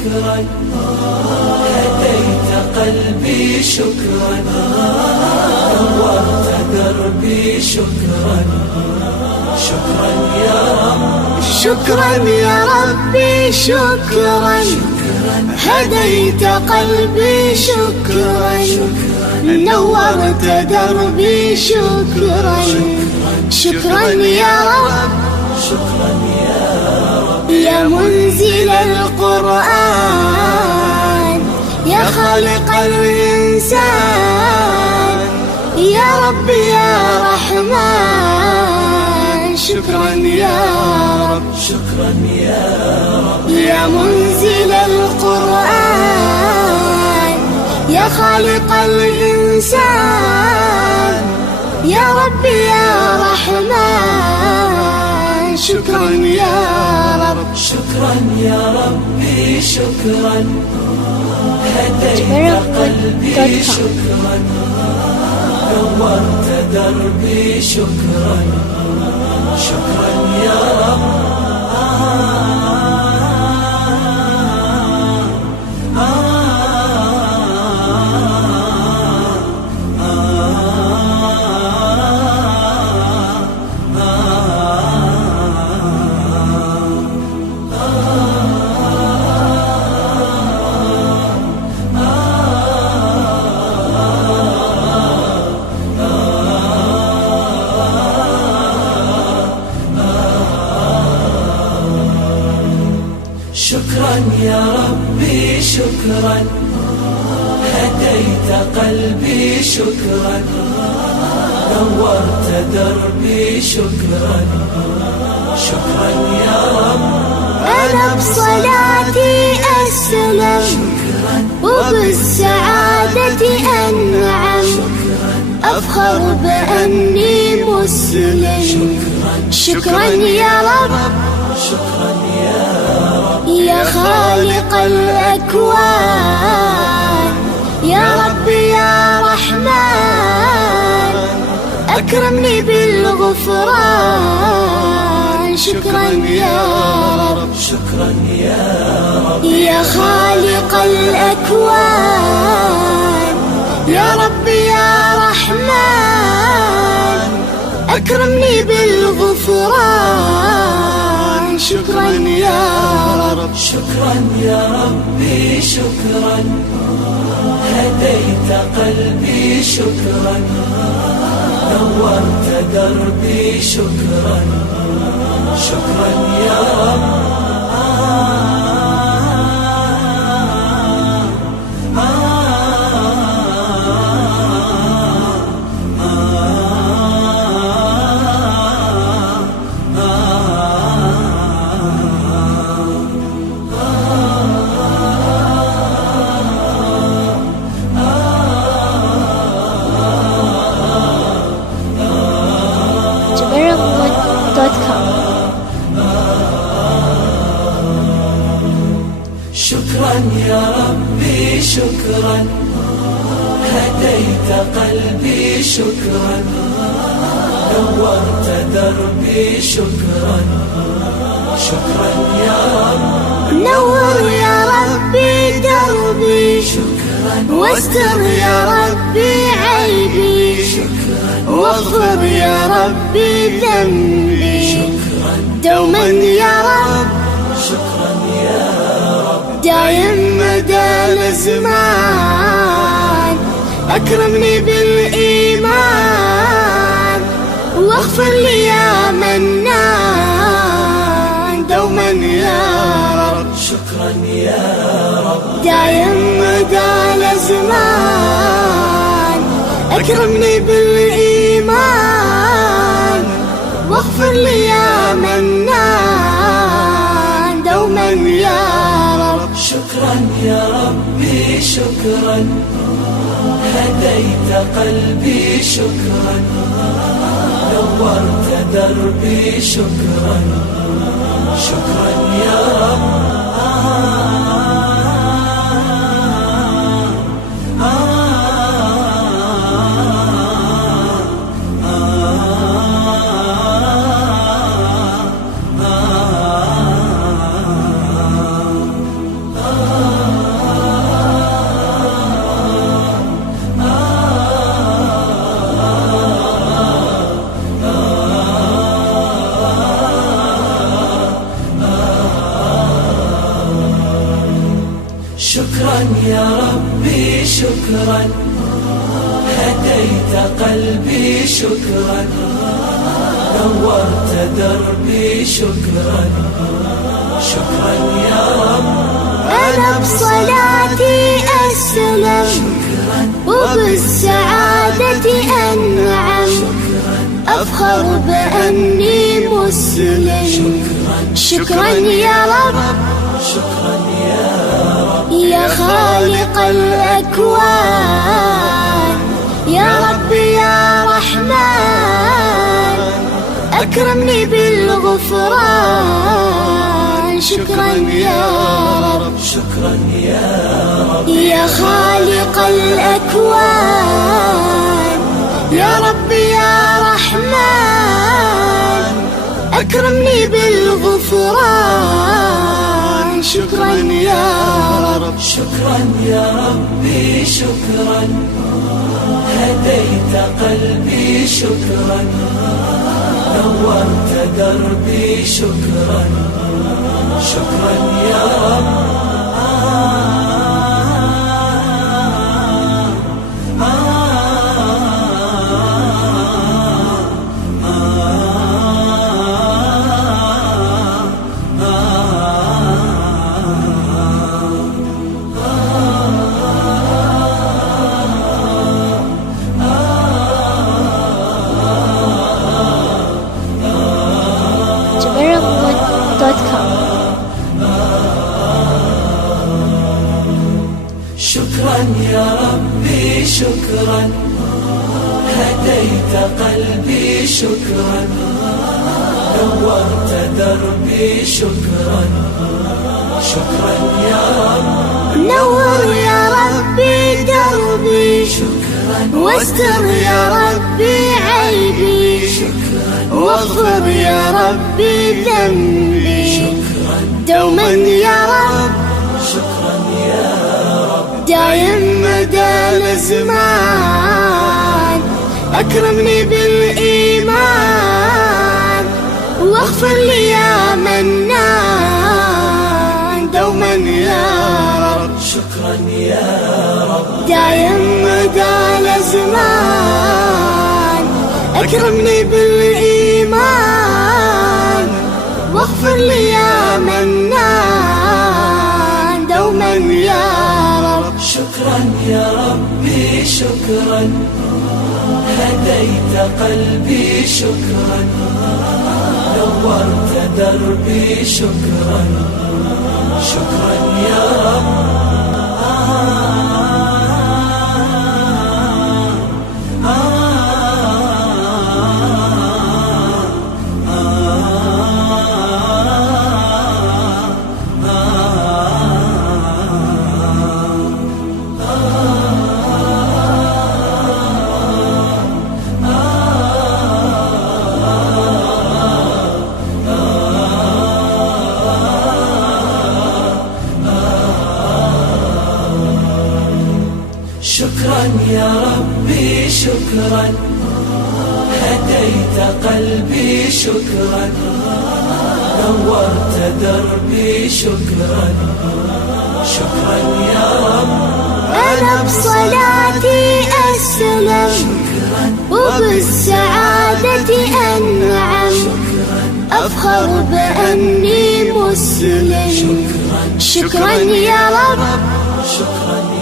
شكرا، هديت قلبي شكرا، نورت دربي شكرا، شكرا يا رب، شكرا يا ربي شكرا، هديت قلبي شكرا، نورت دربي شكرا، شكرا يا رب، شكرا يا رب، يا منزل القرآن، يا خالق الإنسان، يا رب يا رحمن، شكرا يا رب، شكرا يا رب، يا منزل القرآن، يا خالق الإنسان، يا رب يا رحمن، شكرا يا رب، شكرا يا ربي شكرا، هديت قلبي شكرا، نورت دربي شكرا، شكرا يا رب، شكرا يا ربي شكرا، هديت قلبي شكرا، نورت دربي شكرا، شكرا يا رب، أنا بصلاتي أسلم، وبالسعادة أنعم، أفخر بأني مسلم، شكرا يا رب، شكرا يا رب، يا خالق الأكوان، يا رب يا رحمن، أكرمني بالغفران، شكرا يا رب، شكرا يا رب، يا خالق الأكوان، يا رب يا رحمن، أكرمني بالغفران، شكرا يا رب، شكرا يا ربي شكرا، هديت قلبي شكرا، نورت دربي شكرا، شكرا يا رب، JabariMood.com. شكرا يا ربي شكرا، هديت قلبي شكرا، نورت دربي شكرا، شكرا يا رب، نور يا ربي دربي، شكرا واستر يا ربي عيبي، واغفر يا ربي ذنبي، دوما يا رب، شكرا يا رب، دايم مدى الازمان، اكرمني بالايمان، واغفر لي يا منان، دوما يا رب، شكرا يا رب، دايم مدى الازمان، اكرمني بالايمان، واغفر لي يا منان، دوما يا رب، شكرا يا ربي شكرا، هديت قلبي شكرا، نورت دربي شكرا، شكرا يا رب، شكرا هديت قلبي شكرا نورت دربي شكرا شكرا يا رب أنا بصلاتي أسلم وبالسعادة أنعم أفخر بأني مسلم شكرا يا رب شكرا يا رب يا خالق الأكوان يا رب يا رحمن أكرمني بالغفران شكرا يا رب شكرا يا رب يا خالق الأكوان يا رب يا رحمن أكرمني بالغفران شكرا يا رب شكرا يا ربي شكرا هديت قلبي شكرا نورت دربي شكرا شكرا يا رب شكرا يا ربي شكرا هديت قلبي شكرا نورت دربي شكرا شكرا يا رب نور يا ربي دربي شكرا واستر يا ربي عيبي واغفر يا ربي ذنبي دوما يا رب شكرا يا رب دايم مدى الزمان أكرمني بالإيمان واغفر لي يا منان دوما يا رب شكرا يا رب دايم مدى الزمان أكرمني بالإيمان واغفر لي يا منان دوما يا رب شكرا يا ربي شكرا هديت قلبي شكرا نورت دربي شكرا شكرا يا رب شكرا يا ربي شكرا هديت قلبي شكرا نورت دربي شكرا شكرا يا رب أنا بصلاتي أسلم وبالسعادة أنعم أفخر بأني مسلم شكرا يا رب شكرا